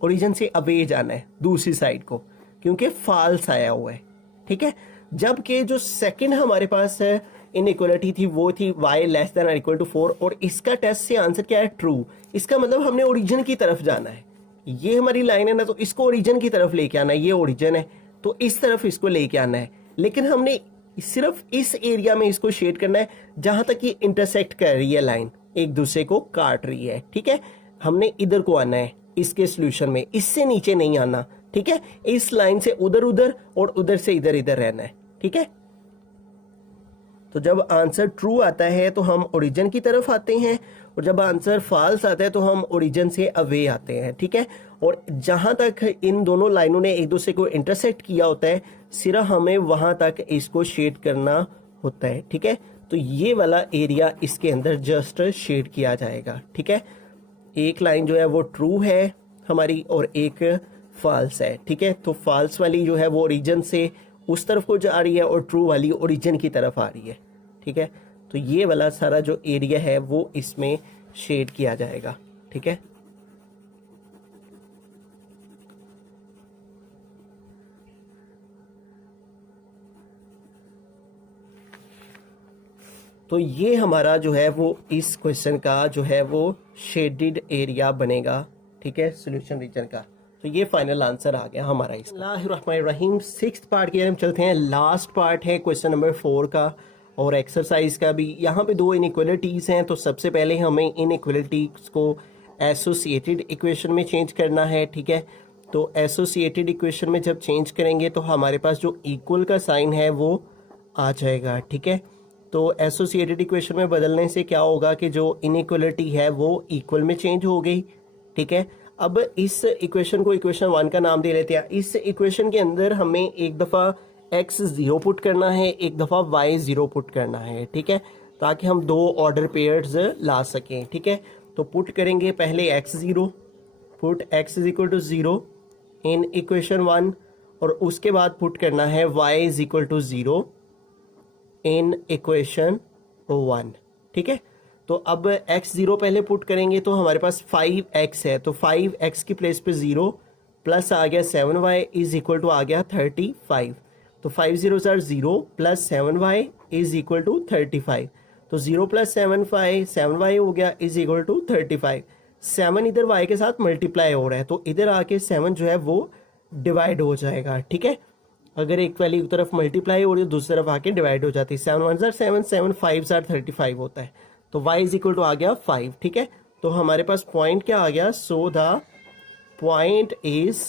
ओरिजिन से अवे जाना है दूसरी साइड को, क्योंकि फॉल्स आया हुआ है, ठीक है। जबकि जो सेकंड हमारे पास इनइक्वालिटी थी वो थी y लेस देन और इक्वल टू 4, और इसका टेस्ट से आंसर क्या है, ट्रू। इसका मतलब हमने ओरिजिन की तरफ जाना है। ये हमारी लाइन है ना, तो इसको ओरिजिन की तरफ लेके आना है, ये ओरिजिन है तो इस तरफ इसको लेके आना है। लेकिन हमने सिर्फ इस एरिया में इसको शेड करना है जहां तक ये इंटरसेक्ट कर रही है, लाइन एक दूसरे को काट रही है, ठीक है। हमने इधर को आना है इसके सोल्यूशन में, इससे नीचे नहीं आना, ठीक है। इस लाइन से उधर उधर और उधर से इधर इधर रहना है, ठीक है। तो जब आंसर ट्रू आता है तो हम ओरिजिन की तरफ आते हैं, और जब आंसर फॉल्स आता है तो हम ओरिजिन से अवे आते हैं, ठीक है। और जहां तक इन दोनों लाइनों ने एक दूसरे को इंटरसेक्ट किया होता है सिर्फ हमें वहां तक इसको शेड करना होता है, ठीक है। तो ये वाला एरिया इसके अंदर जस्ट शेड किया जाएगा, ठीक है। एक लाइन जो है वो ट्रू है हमारी और एक फॉल्स है, ठीक है। तो फॉल्स वाली जो है वो ओरिजिन से उस तरफ को जा रही है और ट्रू वाली ओरिजिन की तरफ आ रही है, ठीक है। तो ये वाला सारा जो एरिया है वो इसमें शेड किया जाएगा, ठीक है। तो ये हमारा जो है वो इस क्वेश्चन का जो है वो शेडेड एरिया बनेगा, ठीक है, सॉल्यूशन रीजन का। तो ये फाइनल आंसर आ गया हमारा इसका। सिक्स्थ पार्ट की हम चलते हैं, लास्ट पार्ट है क्वेश्चन नंबर 4 का और एक्सरसाइज का भी। यहाँ पे दो इनइक्वालिटीज़ हैं, तो सबसे पहले हमें इनइक्वालिटीज़ को एसोसिएटेड इक्वेशन में चेंज करना है, ठीक है। तो एसोसिएटेड इक्वेशन में जब चेंज करेंगे तो हमारे पास जो इक्वल का साइन है वो आ जाएगा, ठीक है। तो एसोसिएटेड इक्वेशन में बदलने से क्या होगा कि जो इनइक्वालिटी है वो इक्वल में चेंज हो गई, ठीक है। अब इस इक्वेशन को इक्वेशन 1 का नाम दे लेते हैं। इस इक्वेशन के अंदर हमें एक दफ़ा x 0 पुट करना है, एक दफ़ा y 0 पुट करना है, ठीक है, ताकि हम दो ऑर्डर पेयर्स ला सकें, ठीक है। तो पुट करेंगे पहले x 0, put x is equal to 0 in equation 1, और उसके बाद पुट करना है y is equal to 0 in equation 1, ठीक है। तो अब x 0 पहले पुट करेंगे तो हमारे पास 5x है, तो 5x की प्लेस पे 0 प्लस आ गया 7y इज इक्वल टू आ गया 35। तो 5 0s are 0 plus 7y is equal to 35। तो 0 प्लस 7y हो गया इज इक्वल टू 35। 7 इधर y के साथ मल्टीप्लाई हो रहा है, तो इधर आके 7 जो है वो डिवाइड हो जाएगा, ठीक है। अगर एक वैल्यू की तरफ मल्टीप्लाई और दूसरी तरफ आके डिवाइड हो जाती है, 7 1 जार 7, 7 5 जार 35 होता है, तो y इज इक्वल टू आ गया 5। ठीक है, तो हमारे पास पॉइंट क्या आ गया, सो द पॉइंट इज,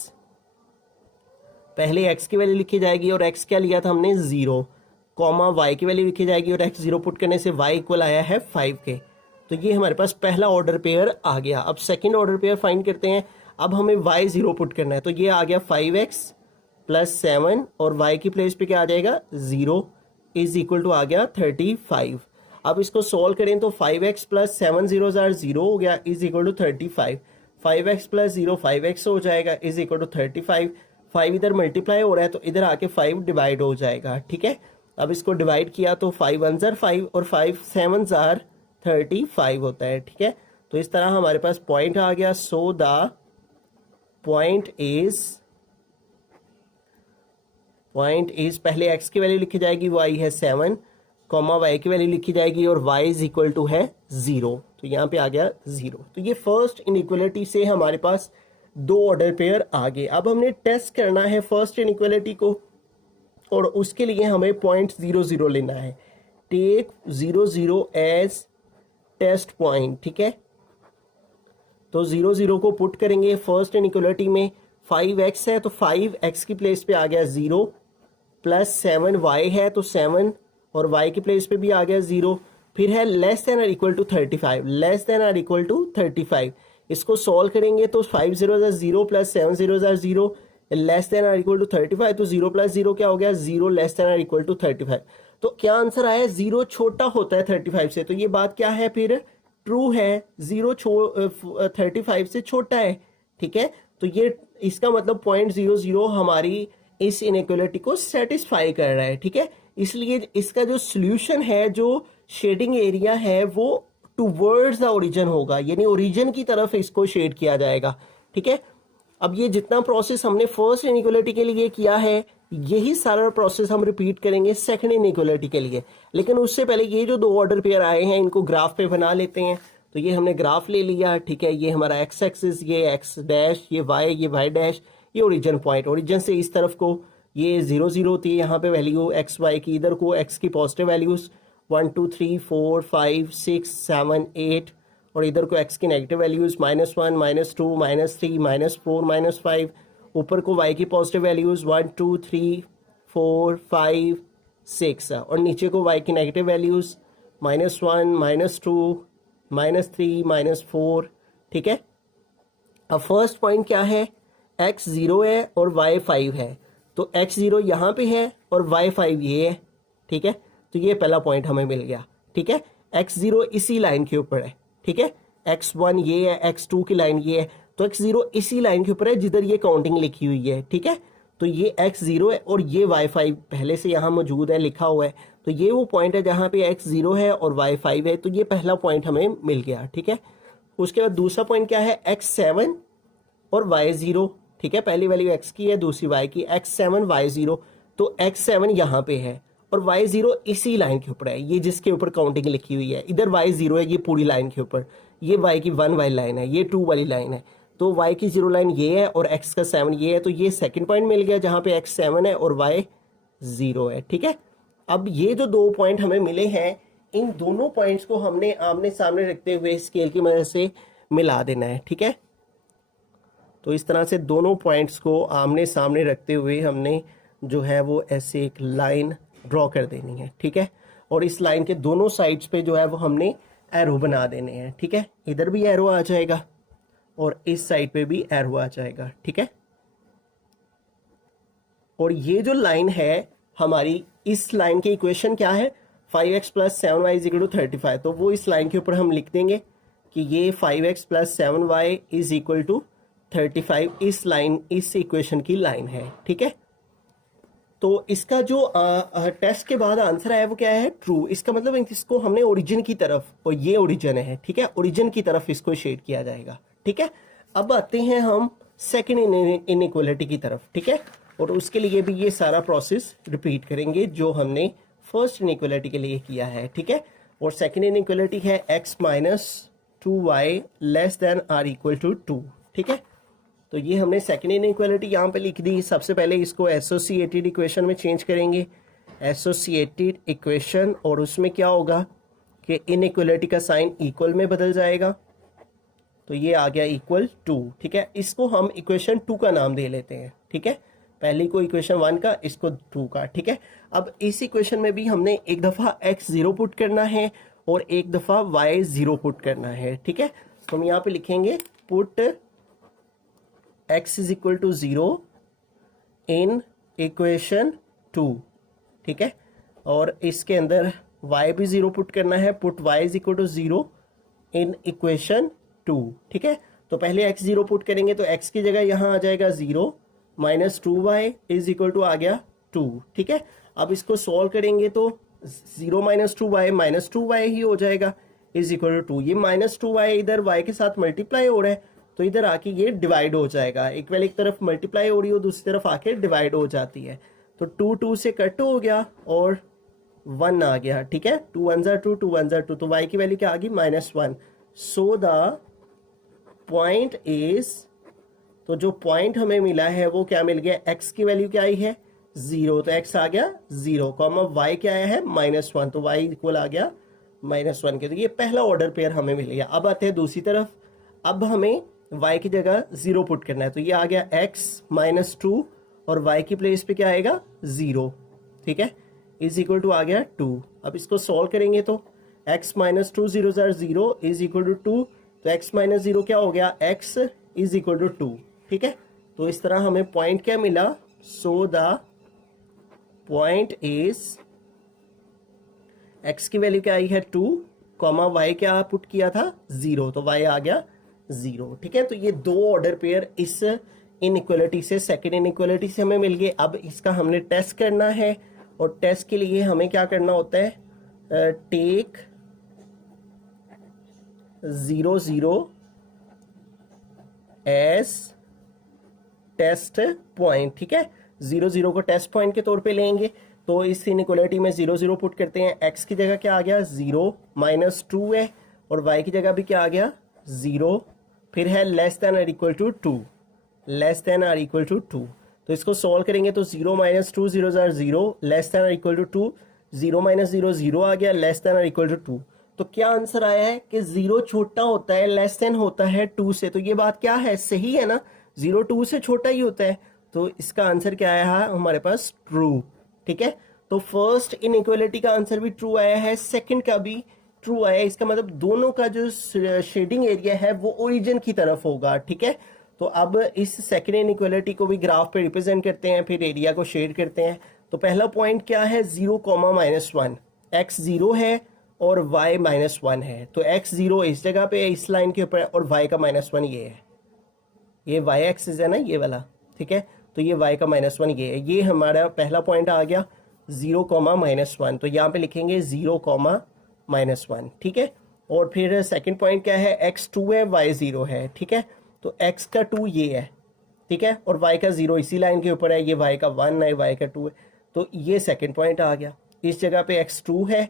पहले x की वैल्यू लिखी जाएगी और x क्या लिया था हमने 0, कॉमा y की वैल्यू लिखी जाएगी और x 0 पुट करने से y इक्वल आया है 5 के। तो ये हमारे पास पहला ऑर्डर पेयर आ गया। अब सेकंड ऑर्डर पेयर फाइंड करते हैं। अब हमें y 0 पुट करना है, तो ये आ गया 5x प्लस 7 और y की प्लेस पे क्या आ जाएगा 0 इज इक्वल टू आ गया 35। अब इसको सॉल्व करें तो 5x प्लस 7 0 जार 0 हो गया is equal to 35, 5x plus 0 5x हो जाएगा इज इक्वल टू 35। 5 इधर मल्टीप्लाई हो रहा है तो इधर आके 5 डिवाइड हो जाएगा। ठीक है, अब इसको डिवाइड किया तो 5 1 जार 5 और 5 7 जार 35 होता है। ठीक है, तो इस तरह हमारे पास पॉइंट आ गया। सो द पॉइंट इज पहले x की वैल्यू लिखी जाएगी, y है 7, कॉमा y की वैल्यू लिखी जाएगी और y इज इक्वल टू है 0, तो यहाँ पे आ गया 0। तो ये फर्स्ट इनइक्वालिटी से हमारे पास दो ऑर्डर पेयर आ गए। अब हमने टेस्ट करना है फर्स्ट इनइक्वालिटी को और उसके लिए हमें पॉइंट 0 0 लेना है। Take 0 0 as test point. ठीक है, तो 0 0 को पुट करेंगे फर्स्ट इनइक्वालिटी में। 5x है तो 5x की प्लेस पे आ गया 0 प्लस 7y है तो 7 और y की प्लेस पे भी आ गया 0। फिर है लेस देन और इक्वल टू 35, लेस देन और इक्वल टू 35। इसको सॉल्व करेंगे तो 5 0 0 प्लस 7 0 0 लेस देन और इक्वल टू 35, तो 0 प्लस 0 क्या हो गया 0 लेस देन और इक्वल टू 35। तो क्या आंसर आया, 0 छोटा होता है 35 से। तो ये बात क्या है फिर, ट्रू है, 0 35 से छोटा है। ठीक है, तो ये इसका मतलब पॉइंट 0 0 हमारी इस इनइक्वालिटी को सेटिस्फाई कर रहा है। ठीक है, इसलिए इसका जो सोल्यूशन है, जो शेडिंग एरिया है, वो टूवर्ड्स द ओरिजिन होगा, यानी ओरिजिन की तरफ इसको शेड किया जाएगा। ठीक है, अब ये जितना प्रोसेस हमने फर्स्ट इनइक्वालिटी के लिए किया है, यही सारा प्रोसेस हम रिपीट करेंगे सेकंड इनइक्वालिटी के लिए। लेकिन उससे पहले ये जो दो ऑर्डर पेयर आए हैं इनको ग्राफ पे बना लेते हैं। तो ये हमने ग्राफ ले लिया। ठीक है, ये हमारा एक्स एक्सिस, ये एक्स डैश, ये वाई डैश, ये ओरिजिन पॉइंट। ओरिजिन से इस तरफ को ये 0 0 होती है यहाँ पे वैल्यू एक्स वाई की, इधर को एक्स की पॉजिटिव वैल्यूज 1 2 3 4 5 6 7 8 और इधर को x की नेगेटिव वैल्यूज -1 -2 -3 -4 -5। ऊपर को y की पॉजिटिव वैल्यूज 1 2 3 4 5 6 और नीचे को y की नेगेटिव वैल्यूज -1 -2 -3 -4। ठीक है, अब फर्स्ट पॉइंट क्या है, x 0 है और y 5 है, तो x 0 यहाँ पे है और y 5 ये है। ठीक है, तो ये पहला पॉइंट हमें मिल गया। ठीक है, x 0 इसी लाइन के ऊपर है। ठीक है, x1 ये है, x2 की लाइन ये है, तो x0 इसी लाइन के ऊपर है जिधर ये काउंटिंग लिखी हुई है। ठीक है, तो ये x0 है और ये y5 पहले से यहाँ मौजूद है, लिखा हुआ है, तो ये वो पॉइंट है जहाँ पे x0 है और y5 है, तो ये पहला पॉइंट हमें मिल गया। ठीक है, उसके बाद दूसरा पॉइंट क्या है, x7 और y0। ठीक है, पहली वैल्यू x की है, दूसरी y की, x7 y0, तो x7 यहाँ पे है और y0 इसी लाइन के ऊपर है, ये जिसके ऊपर काउंटिंग लिखी हुई है। इधर y0 है, ये पूरी लाइन के ऊपर, ये y की 1 वाली लाइन है, ये 2 वाली लाइन है, तो y की 0 लाइन ये है और x का 7 ये है, तो ये सेकंड पॉइंट मिल गया जहाँ पे x 7 है और y 0 है। ठीक है, अब ये जो दो पॉइंट हमें मिले हैं, इन दोनों पॉइंट्स को हमने आमने सामने रखते हुए स्केल की मदद से मिला देना है। ठीक है, तो इस तरह से दोनों पॉइंट्स को आमने सामने रखते हुए हमने जो है वो ऐसे एक लाइन ड्रॉ कर देनी है। ठीक है, और इस लाइन के दोनों साइड्स पे जो है वो हमने एरो बना देने हैं। ठीक है, इधर भी एरो आ जाएगा और इस साइड पे भी एरो आ जाएगा। ठीक है, और ये जो लाइन है हमारी, इस लाइन की इक्वेशन क्या है, 5x plus 7y is equal to 35, तो वो इस लाइन के ऊपर हम लिख देंगे कि ये 5x plus 7y is equal to 35 इस लाइन, इस इक्वेशन की लाइन है। ठीक है, तो इसका जो टेस्ट के बाद आंसर आया वो क्या है, ट्रू। इसका मतलब इसको हमने ओरिजिन की तरफ, और ये ओरिजिन है, ठीक है, ओरिजिन की तरफ इसको शेड किया जाएगा। ठीक है, अब आते हैं हम सेकंड इनइक्वालिटी की तरफ। ठीक है, और उसके लिए भी ये सारा प्रोसेस रिपीट करेंगे जो हमने फर्स्ट इनइक्वालिटी के लिए किया है। ठीक है, और सेकंड इनइक्वालिटी है x - 2y less than or equal to 2। ठीक है, तो ये हमने सेकेंड इनइक्वालिटी यहाँ पे लिख दी। सबसे पहले इसको एसोसिएटेड इक्वेशन में चेंज करेंगे, एसोसिएटेड इक्वेशन, और उसमें क्या होगा कि इनइक्वालिटी का साइन इक्वल में बदल जाएगा, तो ये आ गया इक्वल टू। ठीक है, इसको हम इक्वेशन 2 का नाम दे लेते हैं। ठीक है, पहली को इक्वेशन 1 का, इसको 2 का। ठीक है, अब इस इक्वेशन में भी हमने एक दफ़ा x 0 पुट करना है और एक दफ़ा y 0 पुट करना है। ठीक है, तो हम यहाँ पे लिखेंगे put x is equal to 0 in equation 2। ठीक है, और इसके अंदर y भी 0 पुट करना है, put y is equal to 0 in equation 2। ठीक है, तो पहले x 0 पुट करेंगे तो x की जगह यहाँ आ जाएगा 0 minus 2y is equal to आ गया 2। ठीक है, अब इसको सॉल्व करेंगे तो 0 माइनस 2y माइनस 2y ही हो जाएगा इज इक्वल टू 2। ये माइनस 2y इधर y के साथ मल्टीप्लाई हो रहा है, तो इधर आके ये डिवाइड हो जाएगा। एक वेल एक तरफ मल्टीप्लाई हो रही हो, दूसरी तरफ आके डिवाइड हो जाती है, तो 2 2 से कट हो गया और 1 आ गया। ठीक है, 2 1 2 2 1 2, तो y की वैल्यू क्या आ गई -1। सो द पॉइंट इज, तो जो पॉइंट हमें मिला है वो क्या मिल गया, x की वैल्यू क्या आई है 0, तो x आ गया 0, कॉमा y क्या आया है -1, तो y इक्वल आ गया -1 के। तो ये पहला ऑर्डर पेयर हमें मिल गया। अब आते हैं दूसरी तरफ, अब हमें y की जगह 0 पुट करना है, तो ये आ गया x -2 और y की प्लेस पे क्या आएगा 0। ठीक है, इज इक्वल टू आ गया 2। अब इसको सॉल्व करेंगे तो x -2 0 0 इज इक्वल टू 2, तो x -0 क्या हो गया, x इज इक्वल टू 2। ठीक है, तो इस तरह हमें पॉइंट क्या मिला, so the point is x की वैल्यू क्या आई है 2, कॉमा y क्या पुट किया था 0, तो y आ गया 0। ठीक है, तो ये दो ऑर्डर पेयर इस इनइक्वालिटी से, सेकेंड इनइक्वालिटी से हमें मिल गए। अब इसका हमने टेस्ट करना है, और टेस्ट के लिए हमें क्या करना होता है, टेक 0 0 एज टेस्ट पॉइंट। ठीक है, 0 0 को टेस्ट पॉइंट के तौर पे लेंगे, तो इस इनइक्वालिटी में 0 0 पुट करते हैं। x की जगह क्या आ गया 0 -2 है, और y की जगह भी क्या आ गया 0, फिर है लेस देन और इक्वल टू 2, लेस देन और इक्वल टू 2। तो इसको सॉल्व करेंगे तो 0 -2 0 0 लेस देन और इक्वल टू 2, 0 -0 0 आ गया, लेस देन और इक्वल टू 2। तो क्या आंसर आया है कि 0 छोटा होता है, लेस देन होता है 2 से। तो ये बात क्या है, सही है ना, 0 2 से छोटा ही होता है, तो इसका आंसर क्या आया है हमारे पास ट्रू। ठीक है, तो फर्स्ट इनइक्वालिटी का आंसर भी ट्रू आया है, सेकंड का भी ट्रू आया है। इसका मतलब दोनों का जो शेडिंग एरिया है वो ओरिजिन की तरफ होगा। ठीक है, तो अब इस सेकंड इनइक्वालिटी को भी ग्राफ पे रिप्रेजेंट करते हैं, फिर एरिया को शेड करते हैं। तो पहला पॉइंट क्या है 0, -1, x 0 है और y -1 है, तो x 0 इस जगह पे है, इस लाइन के ऊपर, और y का -1 ये है, ये y एक्सिस है ना ये वाला। ठीक है, तो ये y का -1 ये है, ये हमारा पहला पॉइंट आ गया 0, -1। तो यहाँ पे लिखेंगे 0, -1। ठीक है, और फिर सेकंड पॉइंट क्या है, x 2 है y 0 है। ठीक है, तो x का 2 ये है, ठीक है, और y का 0 इसी लाइन के ऊपर है, ये y का 1 है, y का 2 है, तो ये सेकंड पॉइंट आ गया। इस जगह पे x 2 है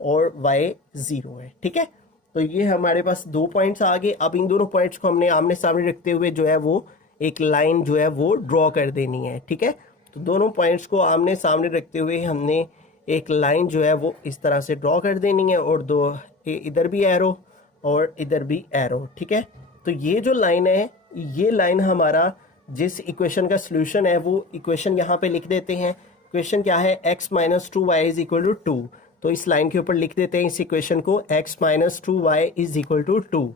और y 0 है। ठीक है, तो ये हमारे पास दो पॉइंट्स आ गए। अब इन दोनों पॉइंट्स को हमने आमने सामने रखते हुए जो है वो एक लाइन जो है वो ड्रॉ कर देनी है। ठीक है, तो दोनों पॉइंट्स को आमने सामने रखते हुए हमने एक लाइन जो है वो इस तरह से ड्रॉ कर देनी है, और दो इधर भी एरो और इधर भी एरो। ठीक है, तो ये जो लाइन है, ये लाइन हमारा जिस इक्वेशन का सोल्यूशन है वो इक्वेशन यहाँ पे लिख देते हैं। इक्वेशन क्या है, x -2 y is equal to 2, तो इस लाइन के ऊपर लिख देते हैं इस इक्वेशन को, x -2 y is equal to 2।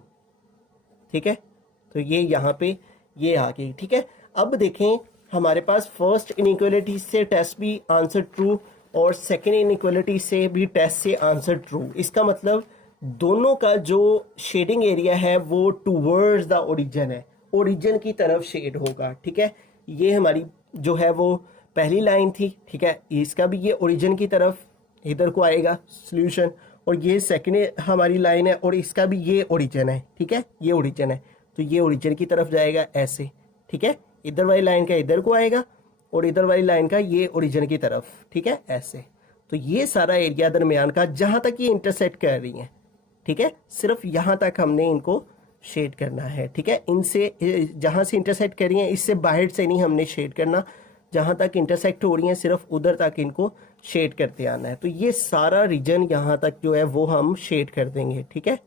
ठीक है, तो ये यहाँ पे ये आ गई। ठीक है, अब देखें हमारे पास फर्स्ट इनइक्वालिटी से टेस्ट भी आंसर ट्रू, और सेकेंड इनइक्वालिटी से भी टेस्ट से आंसर ट्रू। इसका मतलब दोनों का जो शेडिंग एरिया है वो टूवर्ड्स द ओरिजिन है, ओरिजिन की तरफ शेड होगा। ठीक है, ये हमारी जो है वो पहली लाइन थी। ठीक है, इसका भी ये ओरिजिन की तरफ इधर को आएगा सॉल्यूशन, और ये सेकेंड हमारी लाइन है और इसका भी ये ओरिजिन है। ठीक है, ये ओरिजिन है, तो ये ओरिजिन की तरफ जाएगा ऐसे। ठीक है, इधर वाली लाइन का इधर को आएगा और इधर वाली लाइन का ये ओरिजिन की तरफ। ठीक है, ऐसे। तो ये सारा एरिया दरमियान का जहां तक ये इंटरसेक्ट कर रही हैं, ठीक है, सिर्फ यहां तक हमने इनको शेड करना है, ठीक है। इनसे जहाँ से इंटरसेक्ट कर रही हैं इससे बाहर से नहीं हमने शेड करना, जहाँ तक इंटरसेक्ट हो रही हैं सिर्फ उधर तक इनको शेड करते आना है। तो ये सारा रीजन यहाँ तक जो है वो हम शेड कर देंगे, ठीक है।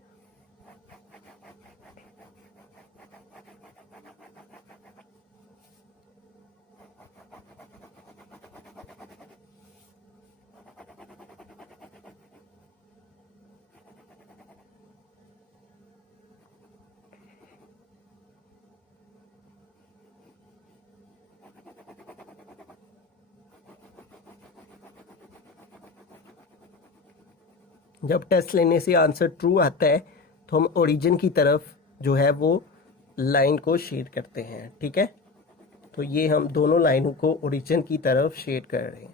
जब टेस्ट लेने से आंसर ट्रू आता है तो हम ओरिजिन की तरफ जो है वो लाइन को शेड करते हैं, ठीक है। तो ये हम दोनों लाइनों को ओरिजिन की तरफ शेड कर रहे हैं।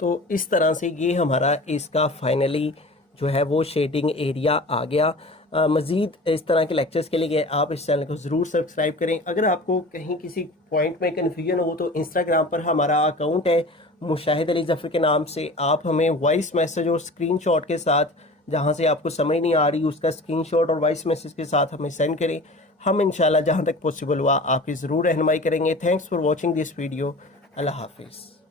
तो इस तरह से ये हमारा इसका फाइनली जो है वो शेडिंग एरिया आ गया। मज़ीद इस तरह के लेक्चर्स के लिए आप इस चैनल को ज़रूर सब्सक्राइब करें। अगर आपको कहीं किसी पॉइंट में कन्फ्यूजन हो तो इंस्टाग्राम पर हमारा अकाउंट है मुशाहिद अली ज़फ़र के नाम से, आप हमें वॉइस मैसेज और स्क्रीनशॉट के साथ, जहां से आपको समझ नहीं आ रही उसका स्क्रीनशॉट और वॉइस मैसेज के साथ हमें सेंड करें। हम इंशाल्लाह जहां तक पॉसिबल हुआ आपकी ज़रूर रहनुमाई करेंगे। Thanks for watching this video. अल्लाह हाफिज़।